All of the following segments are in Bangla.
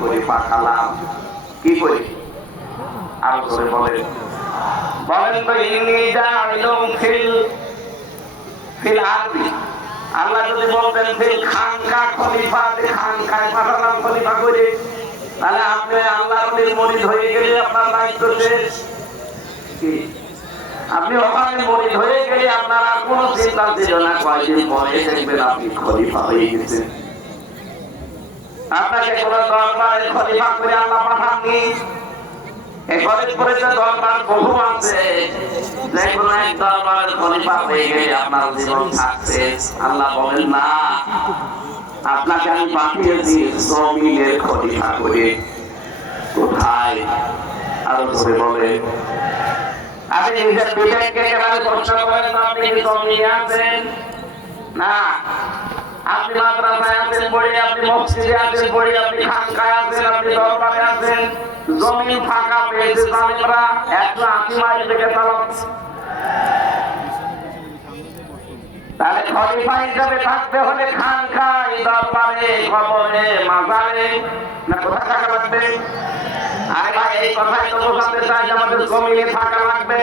করে পাঠালাম কি করি? আরও করে বলেন। বলেন তো ইনি জাইলুম ফিল ফিল আরবি। আল্লাহ যদি বলতেন, ফিল খানকা খলিফা খানকায় পাঠালাম খলিফা করে, তাহলে আপনি আল্লাহ নবীর মরিদ হয়ে গেলে আপনার দায়িত্ব শেষ। আপনি ওখানে মরিদ হয়ে গেলে আপনার আর কোনো চিন্তা ছিল না? কয়দিন পরে দেখবেন আপনি খলিফা হয়ে গেছেন। আপনাকে কোন দরবারে খলিফা করে আল্লাহ পাঠাননি। এই ফরিদপুরে যে দরবার বহু আছে যে এক দরবারের খলিফা হয়ে গেলে আপনার জীবন থাকছে আল্লাহ বলেন, না, আপনাকে আমি পাঠিয়েছি জমিনের খলিফা করে। কোথায়? আরও ধরে বলে আপনি নিজের বিবেককে একেবারে প্রশ্ন করেন আপনি কি জমিনে আছেন? না আপনি মাদ্রাসায় আছেন, পড়ে আপনি মসজিদে আছেন, পড়ে আপনি খানকায় আছেন, আপনি দরবারে আছেন, জমিন ফাঁকা পেয়েছে জালিমরা একশো আশি মাইল থেকে চালাচ্ছে তাহলে খলিফা হিসাবে থাকতে হলে দরবারে খবরে, মাজারে, না কোথায় থাকা লাগবে? এই কথাই তো বোঝাতে চাই আমাদের জমিনে থাকা লাগবে।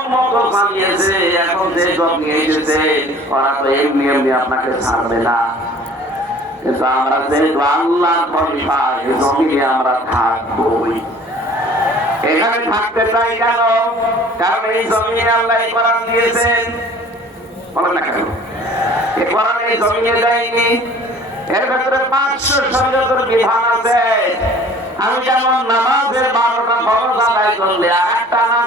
মতো বানিয়েছে এখন যে জমি এসেছে, ওরা তো এমনি এমনি আপনাকে ছাড়বে না। কিন্তু আমরা যেহেতু আল্লাহ খলিফা এই জমিনে আমরা থাকবই। এখানে থাকতে চাই কেন? কারণ এই জমিনে আল্লাহ কোরআন দিয়েছেন। বলেন না কেন? এই কোরআন এই জমিনে দেয়নি। এর ভেতরে পাঁচশো শরীয়তের বিধান আছে। আমি যেমন নামাজের বারোটা ফরজ আদায় করলে একটা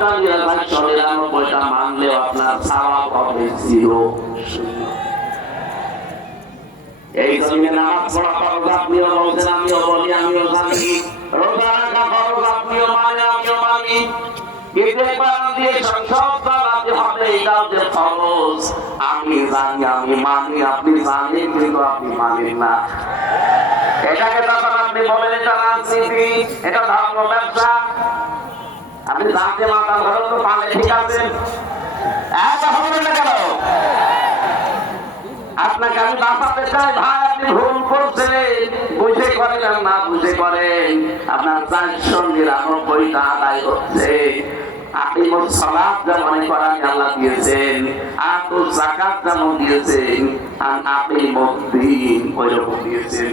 নিরা- চারশো নিরানব্বইটা মানলেও আপনার স্বভাব হবে জিরো এই জমিনে নামাজ পড়া ফরজ, আপনিও বলছেন, আমিও বলি, আমিও জানি। রোজা রাখা ফরজ, আপনিও মানে আমিও মানি। আমি জানি, আমি মানি, আপনি জানেন, কিন্তু আপনি মানেন না। এটাকে তখন আপনি বলেন, এটা রাজনীতি, এটা ধর্ম ব্যবসা আপনি জানতে মাথা ধরো তো পালে ঠিক আছে। এত হবে না কেন? আপনাকে আমি বাঁচাতে চাই ভাই, আপনি ভুল করছেন। বুঝে করেন আর না, বুঝে করেন। আপনার চারশো নিরানব্বইটা আদায় হচ্ছে। আপনি মোট সলাপ যেমন করান আল্লাহ দিয়েছেন, আর তো জাকাত যেমন দিয়েছেন আর আপনি মোট দিন ওই দিয়েছেন।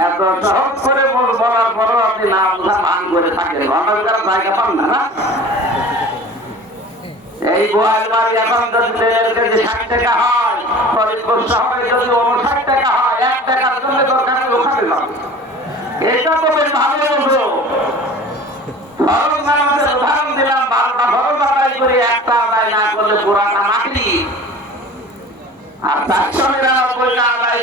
এত সহজ করে বলার পরও আপনি না বোঝা করে থাকেন। জায়গা পান না এই গোয়ালবাড়ি এখন যদি ষাট টাকা হয় ফরিদপুর শহরে যদি উনষাট টাকা হয়, এক টাকার জন্য দরকার ওখানে এটা তো বেশ ভালো মাটি। আর নিরানব্বইটা আদায়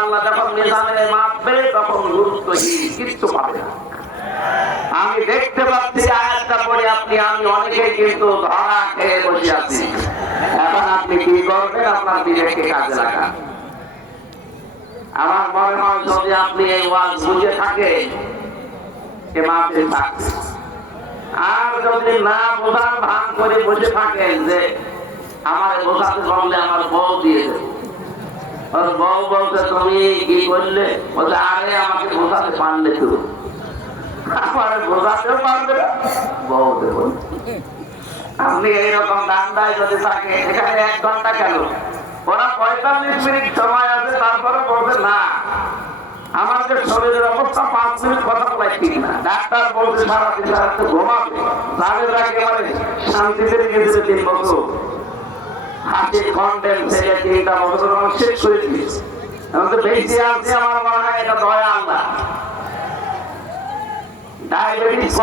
আল্লাহ যখন নিজামে মাপবে তখন গুরুত্বহীন কিচ্ছু পাবে না। আমি দেখতে পাচ্ছি আয়াতটা পরে আপনি, আমি অনেকেই কিন্তু ধরা খেয়ে বসে আছি। এখন আপনি কি করবেন? আপনার বিবেককে কাজে লাগান। আমার মনে হয় যদি আপনি এই ওয়াজ বুঝে থাকেন সে মাপে থাকবে। আর যদি না বোঝার ভান করে বসে থাকেন যে আমার বোঝাতে পারলে আমার বউ দিয়ে দেবে। বউ বলতে তুমি কি করলে? বলতে আরে, আমাকে বোঝাতে পারলে তো আমার বোঝাতেও আপনি এইরকম দান্দায় যদি থাকে, এখানে এক ঘণ্টা কেন? ওরা পঁয়তাল্লিশ মিনিট সময় আছে, তারপরে বলবে, না আমার শরীরের অবস্থা পাঁচ মিনিট কথা বলাই ঠিক না। ডাক্তার বলছে তো বেঁচে আমার মনে হয়, এটা দয়া আল্লাহ। ডায়াবেটিস